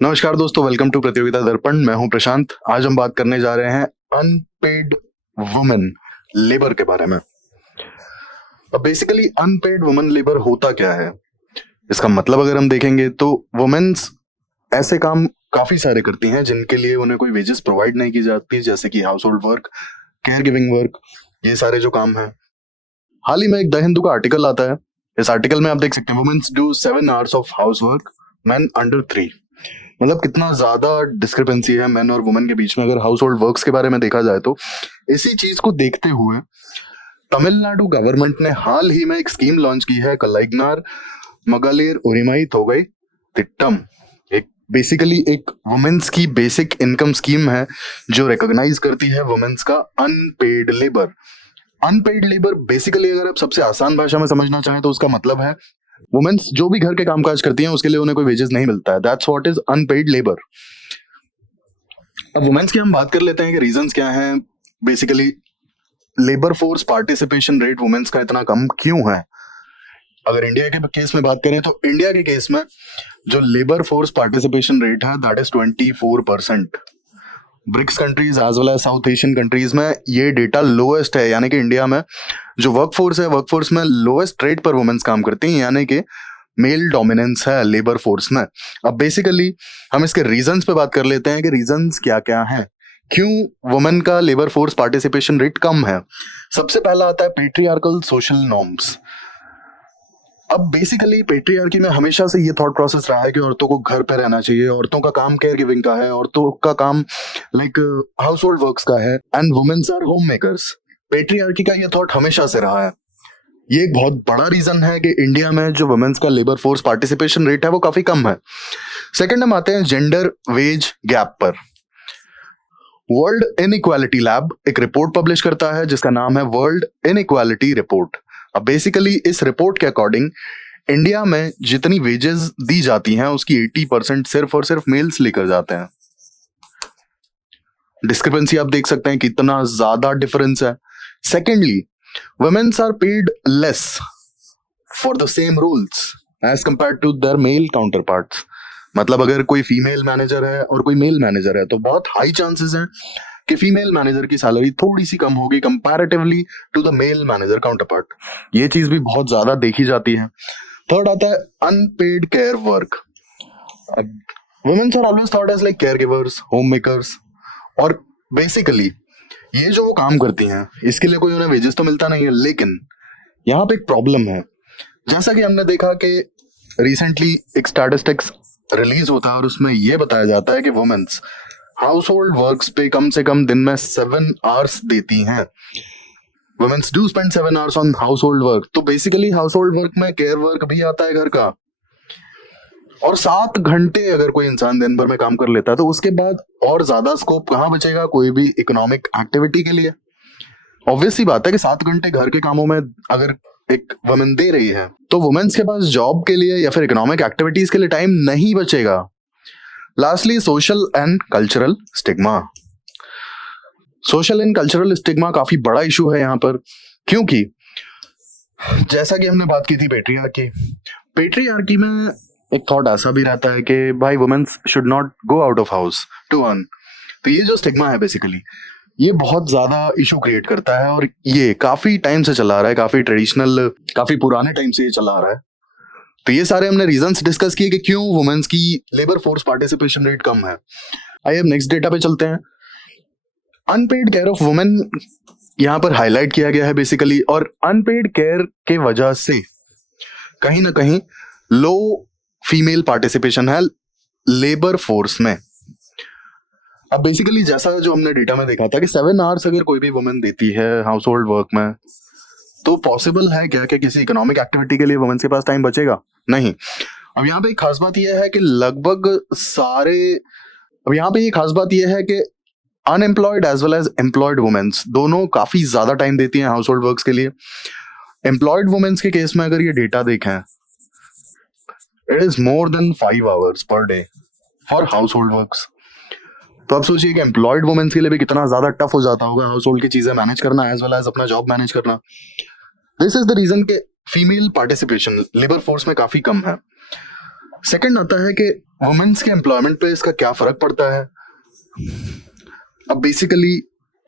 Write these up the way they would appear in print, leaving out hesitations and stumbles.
नमस्कार दोस्तों, welcome to प्रतियोगिता दर्पण। मैं हूं प्रशांत। आज हम बात करने जा रहे हैं अनपेड वुमेन लेबर के बारे में। अब बेसिकली अनपेड वुमेन लेबर होता क्या है, इसका मतलब अगर हम देखेंगे तो वुमेन्स ऐसे काम काफी सारे करती हैं जिनके लिए उन्हें कोई वेजेस प्रोवाइड नहीं की जाती, जैसे कि house hold work, care giving work, ये सारे जो काम हैं। हाल ही में एक द हिंदू का आर्टिकल आता है। इस आर्टिकल में आप देख सकते हैं women's do 7 hours of house work, man under 3। मतलब कितना ज्यादा डिस्क्रिपेंसी है मेन और वुमेन के बीच में अगर हाउस होल्ड वर्क्स के बारे में देखा जाए तो। इसी चीज को देखते हुए तमिलनाडु गवर्नमेंट ने हाल ही में एक स्कीम लॉन्च की है, कलाइगनार मगालेर उरिमाई थोगई तिट्टम। एक बेसिकली एक वुमेन्स की बेसिक इनकम स्कीम है जो रिकॉग्नाइज करती है वुमेन्स का unpaid labour. Unpaid labour basically अगर आप सबसे आसान भाषा में समझना चाहें तो उसका मतलब है वुमेन्स जो भी घर के कामकाज करती हैं उसके लिए उन्हें कोई वेजेस नहीं मिलता है। That's what is unpaid labour. अब वुमेन्स की हम बात कर लेते हैं कि रीजंस क्या हैं। Basically labour force participation rate women's का इतना कम क्यों है। अगर इंडिया के केस में बात करें तो इंडिया के केस में जो लेबर फोर्स पार्टिसिपेशन रेट है that is 24%। BRICS countries as well as South Asian countries में ये डेटा लोएस्ट है, यानी कि इंडिया में जो वर्कफोर्स है वर्कफोर्स में लोएस्ट रेट पर वुमेन्स काम करती हैं, यानी कि मेल डोमिनेंस है लेबर फोर्स में। अब बेसिकली हम इसके रीजंस पे बात कर लेते हैं कि रीजंस क्या क्या हैं, क्यों वुमेन का लेबर फोर्स पार्टिसिपेशन रेट कम है। सबसे पहला आता है पेट्रियार्कल सोशल नॉर्म्स। अब बेसिकली पेट्रियार्की में हमेशा से ये थॉट प्रोसेस रहा है कि औरतों को घर पे रहना चाहिए, औरतों का काम केयर गिविंग का है, औरतों का काम लाइक हाउस होल्ड वर्क्स का है, and women's are homemakers. Patriarchy का ये थॉट हमेशा से रहा है। ये एक बहुत बड़ा रीजन है कि इंडिया में जो वुमेन्स का लेबर फोर्स पार्टिसिपेशन रेट है वो काफी कम है। सेकंड हम आते हैं जेंडर वेज गैप पर। वर्ल्ड इनइक्वालिटी लैब एक रिपोर्ट पब्लिश करता है जिसका नाम है वर्ल्ड इनइक्वालिटी रिपोर्ट। अब बेसिकली इस रिपोर्ट के अकॉर्डिंग इंडिया में जितनी वेजेस दी जाती हैं उसकी 80% सिर्फ और सिर्फ मेल्स लेकर जाते हैं। डिस्क्रिपेंसी आप देख सकते हैं कितना ज्यादा डिफरेंस है। Secondly women's are paid less for the same roles as compare to their male counterparts. मतलब अगर कोई फीमेल मैनेजर है और कोई मेल मैनेजर है तो बहुत हाई चांसेस हैं कि फीमेल मैनेजर की सैलरी थोड़ी सी कम होगी comparatively to the male manager counterpart. ये चीज भी बहुत ज्यादा देखी जाती है। थर्ड आता है unpaid care work. Women's are always thought as like caregivers, homemakers, और बेसिकली ये जो वो काम करती हैं इसके लिए कोई उन्हें वेजेस तो मिलता नहीं है। लेकिन यहाँ पे एक प्रॉब्लम है, जैसा कि हमने देखा कि रिसेंटली एक स्टैटिस्टिक्स रिलीज होता है और उसमें यह बताया जाता है कि वुमेन्स हाउस होल्ड वर्क्स पे कम से कम दिन में 7 hours देती हैं। Women's do spend 7 hours on household work. तो बेसिकली हाउस होल्ड वर्क में केयर वर्क भी आता है घर का, और 7 घंटे अगर कोई इंसान दिन भर में काम कर लेता है तो उसके बाद और ज्यादा स्कोप कहाँ बचेगा कोई भी इकोनॉमिक एक्टिविटी के लिए। ऑब्वियसली बात है कि 7 घंटे घर के कामों में अगर एक वुमेन दे रही है तो वुमेन्स के पास जॉब के लिए या फिर इकोनॉमिक एक्टिविटीज के लिए टाइम नहीं बचेगा। Lastly social and cultural stigma. Social and cultural stigma काफी बड़ा इशू है यहाँ पर, क्योंकि जैसा कि हमने बात की थी पेट्रियार्की में एक थॉट ऐसा भी रहता है कि भाई women's should not go out of house to earn. तो ये जो स्टिग्मा है बेसिकली ये बहुत ज्यादा इशू क्रिएट करता है, और ये काफी टाइम से चला रहा है, काफी ट्रेडिशनल, काफी पुराने टाइम से ये चला आ रहा है। तो ये सारे हमने रीजंस डिस्कस किए कि क्यों वुमेन्स की लेबर फोर्स पार्टिसिपेशन रेट कम है। आइए अब नेक्स्ट डेटा पे चलते हैं। अनपेड केयर ऑफ वुमेन यहां पर हाईलाइट किया गया है बेसिकली, और अनपेड केयर के वजह से कहीं ना कहीं लो फीमेल पार्टिसिपेशन है लेबर फोर्स में। अब बेसिकली जैसा जो हमने डेटा में देखा था कि 7 hours अगर कोई भी वुमेन देती है हाउस होल्ड वर्क में तो पॉसिबल है क्या कि किसी इकोनॉमिक एक्टिविटी के लिए वुमेन्स के पास टाइम बचेगा? नहीं। अब यहाँ पे एक खास बात यह है कि unemployed as well as employed women's दोनों काफी ज्यादा टाइम देती हैं हाउस होल्ड वर्क्स के लिए। एम्प्लॉयड वुमेन्स के केस में अगर ये डेटा देखें it is more than 5 hours per day for household works. तो अब सोचिए कि एम्प्लॉयड वुमेन्स के लिए भी कितना ज्यादा टफ हो जाता होगा हाउस होल्ड की चीजें मैनेज करना एज वेल एज अपना जॉब मैनेज करना। दिस इज द रीजन के फीमेल पार्टिसिपेशन लेबर फोर्स में काफी कम है। सेकंड आता है कि वुमेन्स के एम्प्लॉयमेंट पे इसका क्या फर्क पड़ता है। अब बेसिकली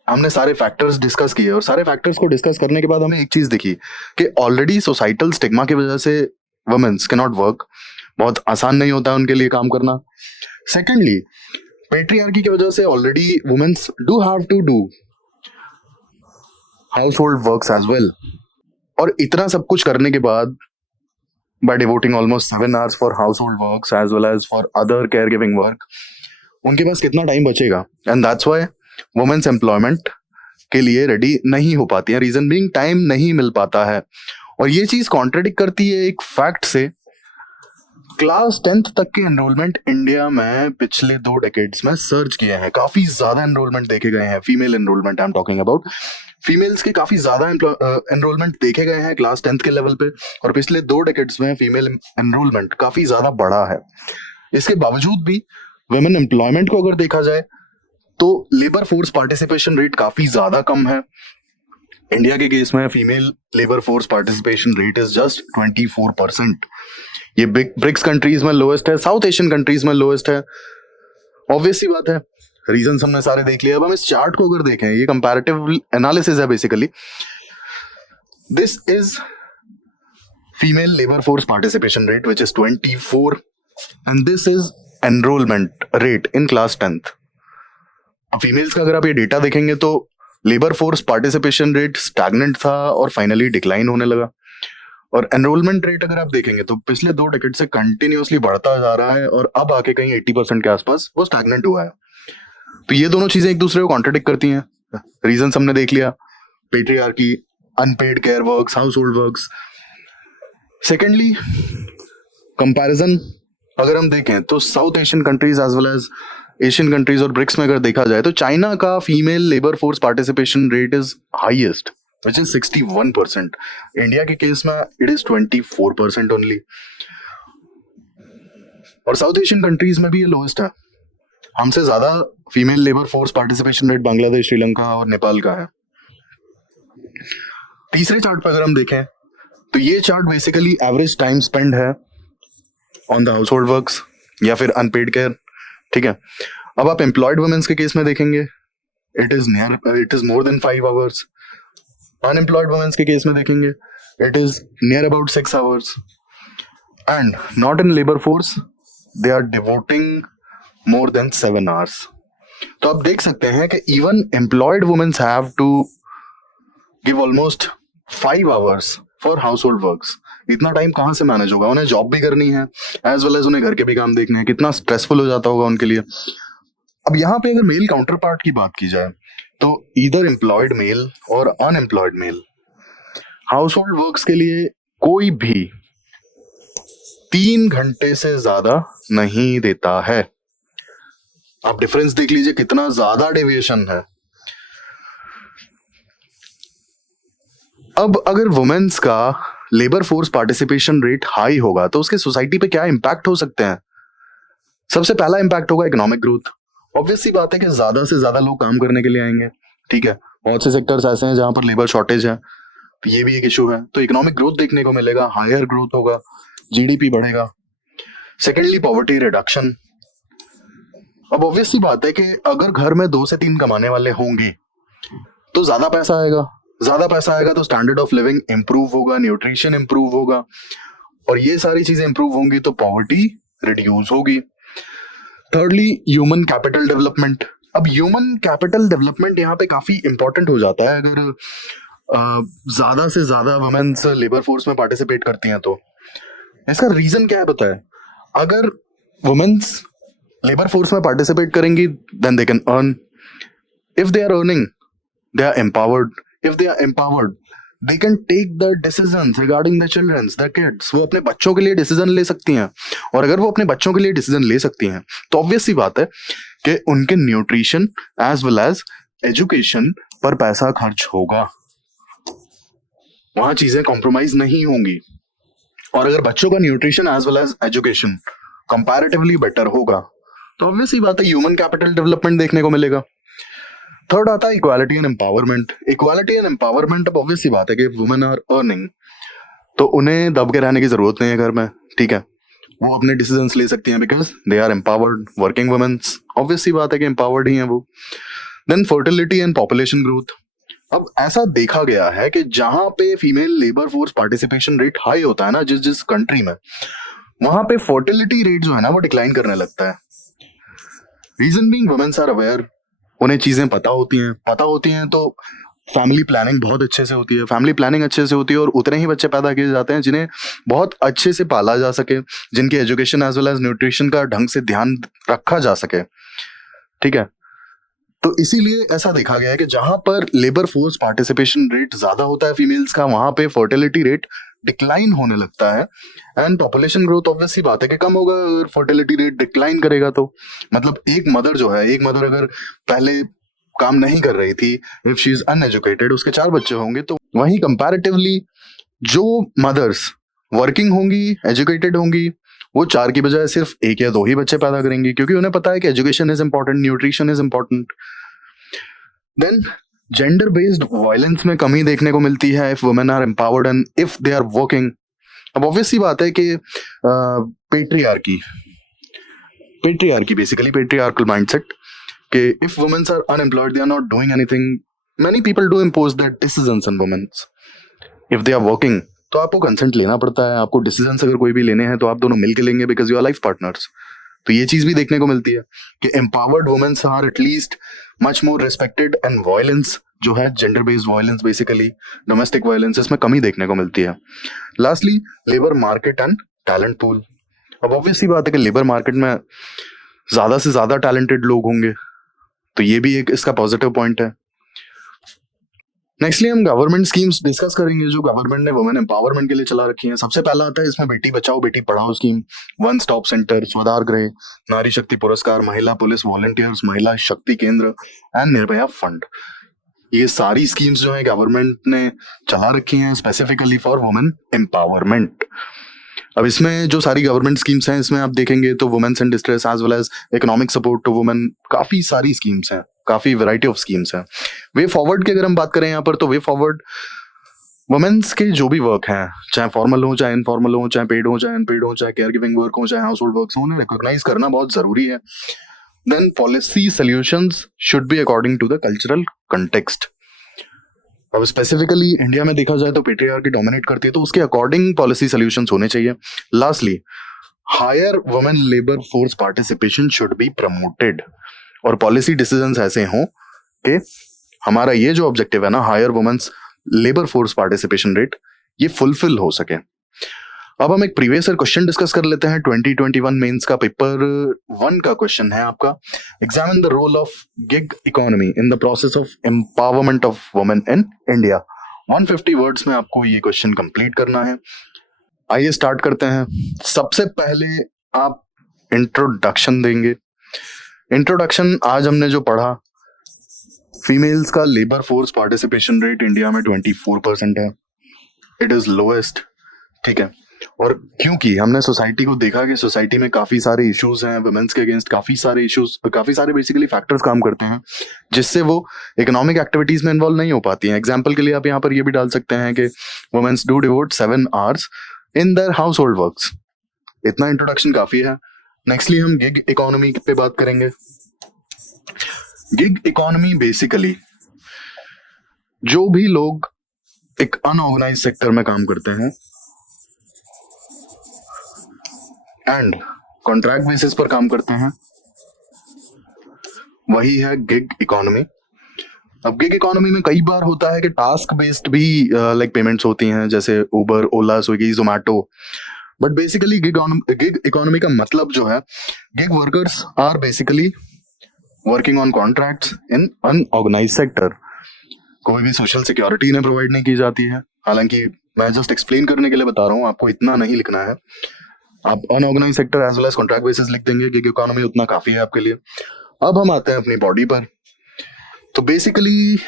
हमने सारे फैक्टर्स डिस्कस किए और सारे फैक्टर्स को डिस्कस करने के बाद हमें एक चीज दिखी कि ऑलरेडी सोसाइटल स्टिग्मा की वजह से वुमेन्स कैन नॉट वर्क, बहुत आसान नहीं होता है उनके लिए काम करना। सेकेंडली पेट्रियार्की की वजह से already women's do have to do household works as well, और इतना सब कुछ करने के बाद by devoting almost 7 hours for household works as well as for other caregiving work, उनके पास कितना टाइम बचेगा। And that's why women's employment के लिए रेडी नहीं हो पाती है। रीजन बीइंग टाइम नहीं मिल पाता है। और ये चीज कॉन्ट्रडिक्ट करती है एक फैक्ट से। क्लास 10th तक के एनरोलमेंट इंडिया में पिछले 2 डेकेड्स में सर्च किए हैं, काफी ज्यादा एनरोलमेंट देखे गए हैं। Female enrolment I am talking about, females के काफी ज्यादा एनरोलमेंट देखे गए हैं क्लास 10th के लेवल पे, और पिछले 2 डेकेड्स में फीमेल एनरोलमेंट काफी ज्यादा बढ़ा है। इसके बावजूद भी वुमेन एम्प्लॉयमेंट को अगर देखा जाए तो लेबर फोर्स पार्टिसिपेशन रेट काफी ज्यादा कम है। इंडिया के केस में female labour force participation rate is just 24%। ये ब्रिक्स कंट्रीज में लोएस्ट है, साउथ एशियन कंट्रीज में लोएस्ट है। ऑब्वियस सी बात है, रीजन हमने सारे देख लिए। अब हम इस चार्ट को अगर देखें, ये कंपैरेटिव एनालिसिस है basically. This is female labour force participation rate which is 24 and this is enrolment rate in class 10th। अब फीमेल्स का अगर आप ये डेटा देखेंगे तो labour force participation rate stagnant था और फाइनली डिक्लाइन होने लगा, और एनरोलमेंट रेट अगर आप देखेंगे तो पिछले 2 डेकेड से कंटिन्यूअसली बढ़ता जा रहा है और अब आके कहीं 80% के आसपास वो स्टैग्नेंट हुआ है। तो ये दोनों चीजें एक दूसरे को कॉन्ट्रडिक्ट करती हैं। रीजन हमने देख लिया, patriarchy, unpaid care works, household works. Secondly comparison अगर हम देखें तो South Asian countries as well as Asian countries और ब्रिक्स में अगर देखा जाए तो चाइना का female labour force participation rate is highest which is 61%। India के केस में इट इज 24% ओनली, और साउथ एशियन कंट्रीज में भी ये लोएस्ट है। हमसे ज्यादा female labour force participation rate Bangladesh, Sri Lanka और नेपाल का है। तीसरे चार्ट पर अगर हम देखें तो ये chart basically average time spend है on the household works या फिर अनपेड केयर, ठीक है। अब आप एम्प्लॉयड वुमेन्स के केस में देखेंगे it is more than 5 hours. Unemployed women's के केस में देखेंगे it is near about 6 hours, and not in labour force they are devoting more than 7 hours. तो आप देख सकते हैं कि even employed women's have to give almost 5 hours for household works. इतना टाइम कहाँ से मैनेज होगा? उन्हें जॉब भी करनी है एज वेल एज उन्हें घर के भी काम देखने हैं। कितना स्ट्रेसफुल हो जाता होगा उनके लिए। अब यहाँ पे अगर मेल काउंटर पार्ट की बात की जाए तो ईदर एम्प्लॉयड मेल और unemployed male household works के लिए कोई भी 3 घंटे से ज्यादा नहीं देता है। आप डिफरेंस देख लीजिए कितना ज्यादा डेविएशन है। अब अगर वुमेन्स का labour force participation rate high होगा तो उसके सोसाइटी पे क्या इंपैक्ट हो सकते हैं? सबसे पहला इंपैक्ट होगा इकोनॉमिक ग्रोथ। ऑब्वियस सी बात है कि ज्यादा से ज्यादा लोग काम करने के लिए आएंगे, ठीक है। बहुत से सेक्टर्स ऐसे हैं जहां पर लेबर शॉर्टेज है, तो ये भी एक इशू है। तो इकोनॉमिक ग्रोथ देखने को मिलेगा, हायर ग्रोथ होगा, जीडीपी बढ़ेगा। Secondly poverty reduction. अब ऑब्वियस सी बात है कि अगर घर में 2 से 3 कमाने वाले होंगे तो ज्यादा पैसा आएगा। ज्यादा पैसा आएगा तो स्टैंडर्ड ऑफ लिविंग इंप्रूव होगा, न्यूट्रिशन इंप्रूव होगा, और ये सारी चीजें इंप्रूव होंगी तो पॉवर्टी रिड्यूस होगी। Thirdly human capital development. अब ह्यूमन कैपिटल डेवलपमेंट यहाँ पे काफी इंपॉर्टेंट हो जाता है अगर ज्यादा से ज्यादा वुमेन्स लेबर फोर्स में पार्टिसिपेट करती हैं तो। इसका रीजन क्या है पता है? अगर वुमेन्स लेबर फोर्स में पार्टिसिपेट करेंगी then they can earn. If they are earning they are empowered. If they are empowered they can take the decisions regarding the children's, the kids। वो अपने बच्चों के लिए डिसीजन ले सकती हैं, और अगर वो अपने बच्चों के लिए डिसीजन ले सकती हैं तो ऑब्वियस सी बात है कि उनके nutrition as well as education पर पैसा खर्च होगा, वहां चीजें कॉम्प्रोमाइज नहीं होंगी। और अगर बच्चों का nutrition as well as education comparatively better होगा तो ऑब्वियस सी बात है ह्यूमन कैपिटल डेवलपमेंट देखने को मिलेगा। थर्ड आता है equality and empowerment. Equality and empowerment, अब ऑब्वियस सी बात है कि वुमेन आर अर्निंग तो उन्हें दब के रहने की जरूरत नहीं है घर में, ठीक है। वो अपने डिसीजंस ले सकती हैं because they are empowered working womens, obvious सी बात है कि एम्पावर्ड ही हैं वो। Then fertility and population growth. अब ऐसा देखा गया है कि जहां पे female labour force participation rate high होता है ना, जिस जिस कंट्री में, वहां पे फर्टिलिटी रेट जो है ना वो डिक्लाइन करने लगता है। Reason being womens are aware, उन्हें चीजें पता होती हैं तो फैमिली प्लानिंग बहुत अच्छे से होती है, फैमिली प्लानिंग अच्छे से होती है और उतने ही बच्चे पैदा किए जाते हैं जिन्हें बहुत अच्छे से पाला जा सके, जिनकी education as well as nutrition का ढंग से ध्यान रखा जा सके। ठीक है, तो इसीलिए ऐसा देखा गया है कि जहां पर लेबर फोर्स पार्टिसिपेशन रेट ज्यादा होता है फीमेल्स का, वहां पे फर्टिलिटी रेट डिक्लाइन होने लगता है एंड पॉपुलेशन ग्रोथ ऑब्वियस सी बात है कि कम होगा अगर फर्टिलिटी रेट डिक्लाइन करेगा तो। मतलब एक मदर अगर पहले काम नहीं कर रही थी, इफ शी इज अनएजुकेटेड, उसके 4 बच्चे होंगे, तो वहीं कंपैरेटिवली जो मदर्स वर्किंग होंगी, एजुकेटेड होंगी, वो 4 की बजाय सिर्फ 1 या 2 ही बच्चे पैदा करेंगी, क्योंकि उन्हें पता है कि education is important, nutrition is important. Then gender based violence में कमी देखने को मिलती है if women are empowered and if they are working. अब ऑब्वियस सी बात है कि पेट्रियार्की बेसिकली पेट्रियार्कल माइंडसेट कि if women are unemployed, they are not doing anything. Many people do impose their decisions on women. If they are working, तो आपको consent लेना पड़ता है, आपको डिसीजंस अगर कोई भी लेने हैं तो आप दोनों मिलके लेंगे because you are life partners. तो ये चीज भी देखने को मिलती है कि empowered womens are at least much more respected and violence जो है gender based violence, basically domestic violence, इसमें कमी देखने को मिलती है। Lastly labour market and talent pool. अब ऑब्वियस सी बात है कि लेबर मार्केट में ज्यादा से ज्यादा टैलेंटेड लोग होंगे, तो ये भी एक इसका पॉजिटिव पॉइंट है। नेक्स्टली हम गवर्नमेंट स्कीम्स डिस्कस करेंगे जो गवर्नमेंट ने वुमेन एम्पावरमेंट के लिए चला रखी हैं। सबसे पहला आता है इसमें Beti Bachao Beti Padhao scheme, one stop centre, स्वधार गृह, नारी शक्ति पुरस्कार, महिला पुलिस वॉलंटियर्स, महिला शक्ति केंद्र एंड निर्भया फंड। ये सारी स्कीम्स जो है गवर्नमेंट ने चला रखी हैं स्पेसिफिकली फॉर वुमेन एम्पावरमेंट। अब इसमें जो सारी गवर्नमेंट स्कीम्स हैं इसमें आप देखेंगे तो womens in distress as well as economic support to women, काफी सारी स्कीम्स हैं, काफी वैरायटी ऑफ स्कीम्स हैं। वे फॉरवर्ड की अगर हम बात करें यहाँ पर, तो वे फॉरवर्ड वुमेन्स के जो भी वर्क हैं, चाहे फॉर्मल हो, चाहे इनफॉर्मल हो, चाहे पेड हो, चाहे अनपेड हो, चाहे केयर गिविंग वर्क हो, चाहे हाउस होल्ड वर्क हो, उन्हें रिकॉग्नाइज करना बहुत जरूरी है। Then policy solutions should be according to the cultural context. अब स्पेसिफिकली इंडिया में देखा जाए तो पेट्रियार्की डोमिनेट करती है, तो उसके अकॉर्डिंग पॉलिसी सॉल्यूशंस होने चाहिए। Lastly higher women labour force participation should be promoted, और पॉलिसी डिसीजंस ऐसे हों कि हमारा ये जो ऑब्जेक्टिव है ना, higher womens labour force participation rate, ये फुलफिल हो सके। अब हम एक प्रीवियस ईयर क्वेश्चन डिस्कस कर लेते हैं। 2021 मेंस का पेपर 1 का क्वेश्चन है आपका, examine the role of gig economy in the process of empowerment of women in India. 150 words में आपको ये क्वेश्चन कंप्लीट करना है। आइए स्टार्ट करते हैं। सबसे पहले आप इंट्रोडक्शन देंगे। इंट्रोडक्शन, आज हमने जो पढ़ा, फीमेल्स का labour force participation rate India में 24% है, इट इज लोएस्ट। ठीक है, और क्योंकि हमने सोसाइटी को देखा कि सोसाइटी में काफी सारे इश्यूज हैं वुमेन्स के अगेंस्ट, काफी सारे बेसिकली फैक्टर्स काम करते हैं जिससे वो इकोनॉमिक एक्टिविटीज में इन्वॉल्व नहीं हो पाती हैं। एग्जांपल के लिए आप यहाँ पर ये भी डाल सकते हैं कि womens do devote 7 hours in their household works. इतना इंट्रोडक्शन काफी है। नेक्स्टली हम गिग इकोनॉमी पे बात करेंगे। गिग इकोनॉमी बेसिकली जो भी लोग एक अनऑर्गेनाइज सेक्टर में काम करते हैं एंड कॉन्ट्रैक्ट बेसिस पर काम करते हैं, वही है गिग इकोनॉमी। अब गिग इकोनॉमी में कई बार होता है कि टास्क बेस्ड भी लाइक पेमेंट्स होती हैं, जैसे Uber, Ola, Swiggy, Zomato. But basically gig economy का मतलब जो है, gig workers are basically working on contracts in unorganised sector. कोई भी सोशल सिक्योरिटी इन्हें प्रोवाइड नहीं की जाती है। हालांकि मैं जस्ट एक्सप्लेन करने के लिए बता रहा हूँ, आपको इतना नहीं लिखना है। आप unorganise sector as well as contract basis लिख देंगे, गिग इकोनॉमी उतना काफी है आपके लिए। अब हम आते हैं अपनी बॉडी पर। तो बेसिकली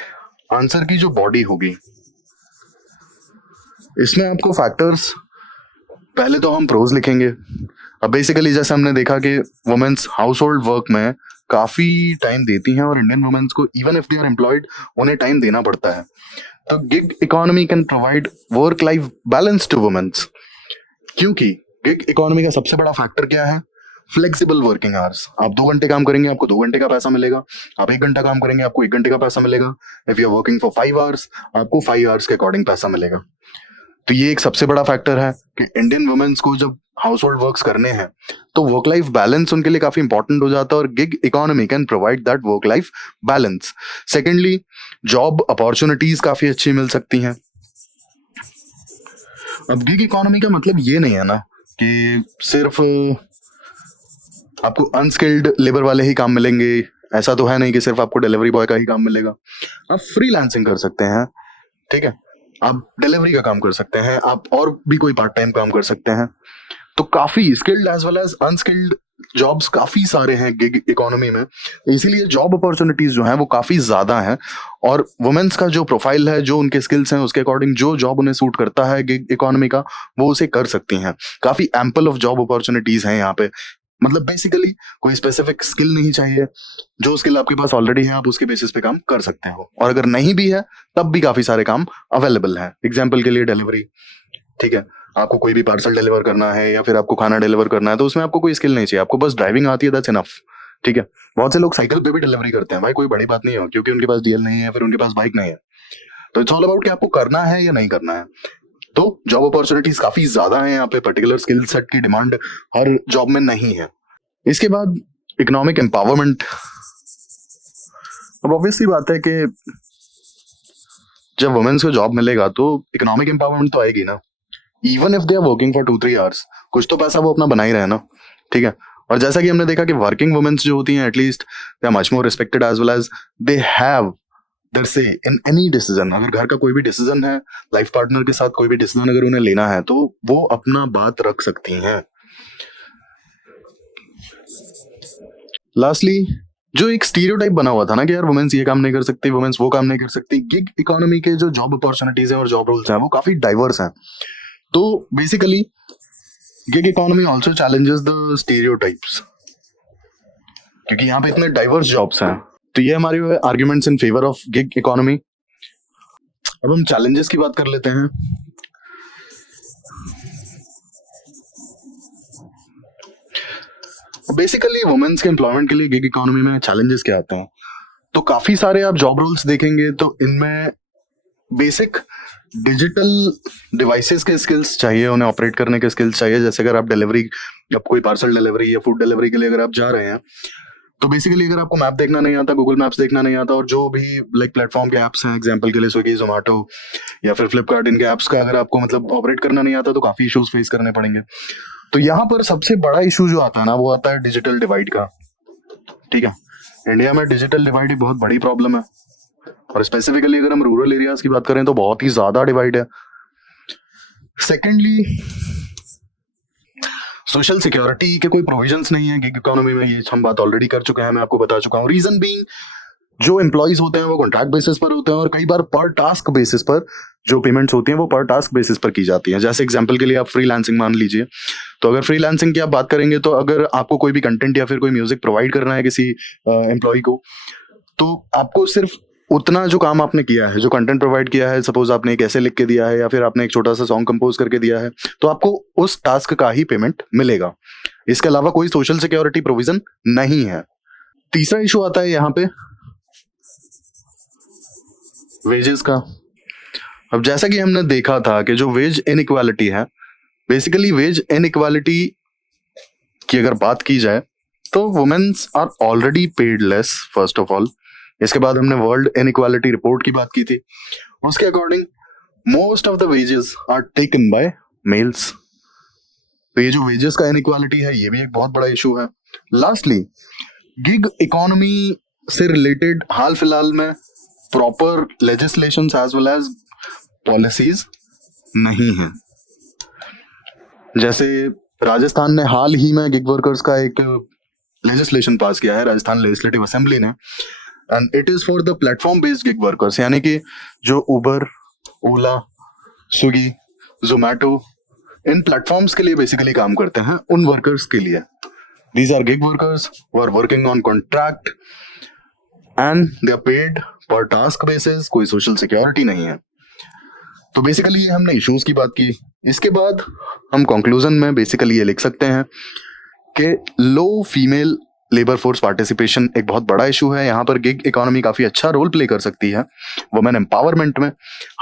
आंसर की जो बॉडी होगी, इसमें आपको फैक्टर्स, पहले तो हम प्रोज लिखेंगे। अब बेसिकली जैसे हमने देखा कि वुमेन्स हाउस होल्ड वर्क में काफी टाइम देती हैं और इंडियन वुमेन्स को even if they are employed उन्हें टाइम देना पड़ता है। तो gig economy can provide work life balance to womens, क्योंकि गिग इकोनॉमी का सबसे बड़ा फैक्टर क्या है? Flexible working hours. आप 2 घंटे काम करेंगे आपको 2 घंटे का पैसा मिलेगा, आप 1 घंटा काम करेंगे आपको 1 घंटे का पैसा मिलेगा। If you are working for 5 hours आपको 5 आवर्स के अकॉर्डिंग पैसा मिलेगा। तो ये एक सबसे बड़ा फैक्टर है कि इंडियन वुमेन्स को जब हाउस होल्ड वर्क्स करने हैं तो वर्क लाइफ बैलेंस उनके लिए काफी इंपॉर्टेंट हो जाता है, और gig economy can provide that work life balance. Secondly, job opportunities काफी अच्छी मिल सकती हैं। अब गिग इकोनॉमी का मतलब ये नहीं है ना कि सिर्फ आपको अनस्किल्ड लेबर वाले ही काम मिलेंगे, ऐसा तो है नहीं कि सिर्फ आपको डिलीवरी बॉय का ही काम मिलेगा। आप फ्रीलांसिंग कर सकते हैं, ठीक है, आप डिलीवरी का काम कर सकते हैं, आप और भी कोई पार्ट टाइम काम कर सकते हैं। तो काफी skilled as well as unskilled jobs काफी सारे हैं गिग इकोनॉमी में, इसीलिए जॉब अपॉर्चुनिटीज जो हैं वो काफी ज्यादा हैं। और वुमेन्स का जो प्रोफाइल है, जो उनके स्किल्स हैं, उसके अकॉर्डिंग जो जॉब उन्हें सूट करता है गिग इकोनॉमी का, वो उसे कर सकती हैं। काफी एम्पल ऑफ जॉब अपॉर्चुनिटीज हैं यहाँ पे। मतलब बेसिकली कोई स्पेसिफिक स्किल नहीं चाहिए, जो स्किल आपके पास ऑलरेडी है आप उसके बेसिस पे काम कर सकते हो, और अगर नहीं भी है तब भी काफी सारे काम अवेलेबल हैं। एग्जाम्पल के लिए डिलीवरी, ठीक है, आपको कोई भी पार्सल डिलीवर करना है या फिर आपको खाना डिलीवर करना है तो उसमें आपको कोई स्किल नहीं चाहिए, आपको बस ड्राइविंग आती है, दैट्स इनफ। ठीक है, बहुत से लोग साइकिल पे भी डिलीवरी करते हैं, भाई कोई बड़ी बात नहीं है, क्योंकि उनके पास डीएल नहीं है, फिर उनके पास बाइक नहीं है। तो इट्स ऑल अबाउट कि आपको करना है या नहीं करना है। तो जॉब अपॉर्चुनिटीज काफी ज्यादा है यहाँ पे, पर्टिकुलर स्किल सेट की डिमांड हर जॉब में नहीं है। इसके बाद इकोनॉमिक एम्पावरमेंट। अब ऑब्वियसली बात है कि जब वुमेन्स को जॉब मिलेगा तो इकोनॉमिक एम्पावरमेंट तो आएगी ना। Even if they are working for 2-3 hours, कुछ तो पैसा वो अपना बना ही रहे ना, ठीक है। और जैसा कि हमने देखा कि वर्किंग वुमेन्स जो होती हैं at least they are much more respected as well as they have their say in any decision. अगर घर का कोई भी डिसीजन है, लाइफ पार्टनर के साथ कोई भी डिसीजन अगर उन्हें लेना है तो वो अपना बात रख सकती हैं। लास्टली, जो एक स्टीरियोटाइप बना हुआ था ना कि यार वुमेन्स ये काम नहीं कर सकती, वुमेन्स वो काम नहीं कर सकती, गिग इकोनॉमी के जो जॉब अपॉर्चुनिटीज हैं और जॉब रोल्स हैं वो काफी डाइवर्स हैं। तो basically gig economy also challenges the stereotypes, क्योंकि यहाँ पे इतने डाइवर्स जॉब्स हैं। तो ये हमारे arguments in favour of gig economy. अब हम चैलेंजेस की बात कर लेते हैं। बेसिकली वुमेन्स के एम्प्लॉयमेंट के लिए गिग इकोनॉमी में चैलेंजेस क्या आते हैं, तो काफी सारे आप जॉब रोल्स देखेंगे तो इनमें बेसिक डिजिटल डिवाइसेस के स्किल्स चाहिए, उन्हें ऑपरेट करने के स्किल्स चाहिए। जैसे अगर आप डिलीवरी, अब कोई पार्सल डिलीवरी या फूड डिलीवरी के लिए अगर आप जा रहे हैं तो बेसिकली अगर आपको मैप देखना नहीं आता, गूगल मैप्स देखना नहीं आता, और जो भी लाइक प्लेटफॉर्म के ऐप्स हैं, एग्जांपल के लिए स्विगी, जोमेटो या फिर फ्लिपकार्ट, इनके ऐप्स का अगर आपको मतलब ऑपरेट करना नहीं आता तो काफी इश्यूज फेस करने पड़ेंगे। तो यहाँ पर सबसे बड़ा इशू जो आता है ना वो आता है डिजिटल डिवाइड का, ठीक है। इंडिया में डिजिटल डिवाइड एक बहुत बड़ी प्रॉब्लम है, और स्पेसिफिकली अगर हम रूरल एरियाज की बात करें तो बहुत ही ज्यादा डिवाइड है। सेकेंडली, सोशल सिक्योरिटी के कोई प्रोविजंस नहीं है गिग इकोनॉमी में, ये हम बात ऑलरेडी कर चुके हैं, मैं आपको बता चुका हूँ। रीजन बीइंग जो एम्प्लॉइज होते हैं वो कॉन्ट्रैक्ट बेसिस पर होते हैं, और कई बार पर टास्क बेसिस पर जो पेमेंट्स होती हैं वो पर टास्क बेसिस पर की जाती हैं। जैसे एग्जांपल के लिए आप फ्रीलांसिंग मान लीजिए, तो अगर फ्रीलांसिंग की आप बात करेंगे तो अगर आपको कोई भी कंटेंट या फिर कोई म्यूजिक प्रोवाइड करना है किसी एम्प्लॉय को, तो आपको सिर्फ उतना जो काम आपने किया है, जो कंटेंट प्रोवाइड किया है, सपोज आपने एक ऐसे लिख के दिया है या फिर आपने एक छोटा सा सॉन्ग कंपोज करके दिया है, तो आपको उस टास्क का ही पेमेंट मिलेगा। इसके अलावा कोई सोशल सिक्योरिटी प्रोविजन नहीं है। तीसरा इशू आता है यहाँ पे वेजेस का। अब जैसा कि हमने देखा था कि जो वेज इनइक्वालिटी है, बेसिकली वेज इनइक्वालिटी की अगर बात की जाए तो womens are already paid less, first of all. इसके बाद हमने वर्ल्ड इनइक्वालिटी रिपोर्ट की बात की थी, उसके according most of the wages are taken by males. तो ये जो वेजेस का इनइक्वालिटी है ये भी एक बहुत बड़ा इशू है। लास्टली, गिग इकोनॉमी से रिलेटेड हाल फिलहाल में proper legislations as well as policies नहीं है। जैसे राजस्थान ने हाल ही में गिग वर्कर्स का एक लेजिस्लेशन पास किया है, राजस्थान लेजिस्लेटिव असेंबली ने, and it is for the platform based gig workers, यानी कि जो उबर, ओला, स्विगी, जोमेटो इन प्लेटफॉर्म्स के लिए बेसिकली काम करते हैं, उन वर्कर्स के लिए। These are gig workers who are working on contract and they are paid per task basis, कोई सोशल सिक्योरिटी नहीं है। तो बेसिकली हमने इश्यूज की बात की, इसके बाद हम कंक्लूजन में बेसिकली ये लिख सकते हैं कि low female labour force participation एक बहुत बड़ा इशू है। यहाँ पर गिग इकोनॉमी काफी अच्छा रोल प्ले कर सकती है वुमेन एम्पावरमेंट में।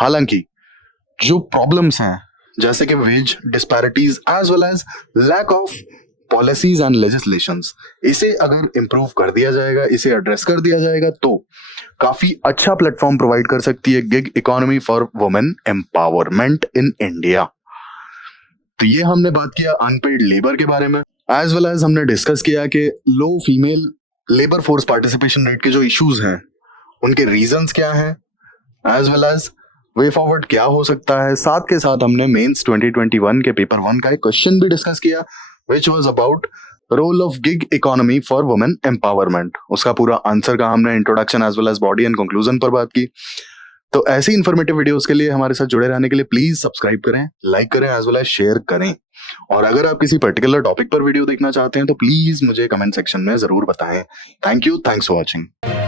हालांकि जो प्रॉब्लम्स हैं जैसे कि wage disparities as well as lack of policies and legislations, इसे अगर इम्प्रूव कर दिया जाएगा, इसे एड्रेस कर दिया जाएगा तो काफी अच्छा प्लेटफॉर्म प्रोवाइड कर सकती है gig economy for women empowerment in India. तो ये हमने बात किया अनपेड लेबर के बारे में, एज वेल एज हमने डिस्कस किया कि low female labour force participation rate के जो इश्यूज हैं उनके रीजंस क्या हैं, as well as way forward क्या हो सकता है। साथ के साथ हमने मेंस 2021 के पेपर 1 का एक क्वेश्चन भी डिस्कस किया which was about role of gig economy for women empowerment. उसका पूरा आंसर का हमने introduction as well as body and conclusion पर बात की। तो ऐसी इन्फॉर्मेटिव वीडियोस के लिए हमारे साथ जुड़े रहने के लिए प्लीज सब्सक्राइब करें, लाइक करें, एज वेल एज शेयर करें। और अगर आप किसी पर्टिकुलर टॉपिक पर वीडियो देखना चाहते हैं तो प्लीज मुझे कमेंट सेक्शन में जरूर बताएं। Thank you, thanks for watching.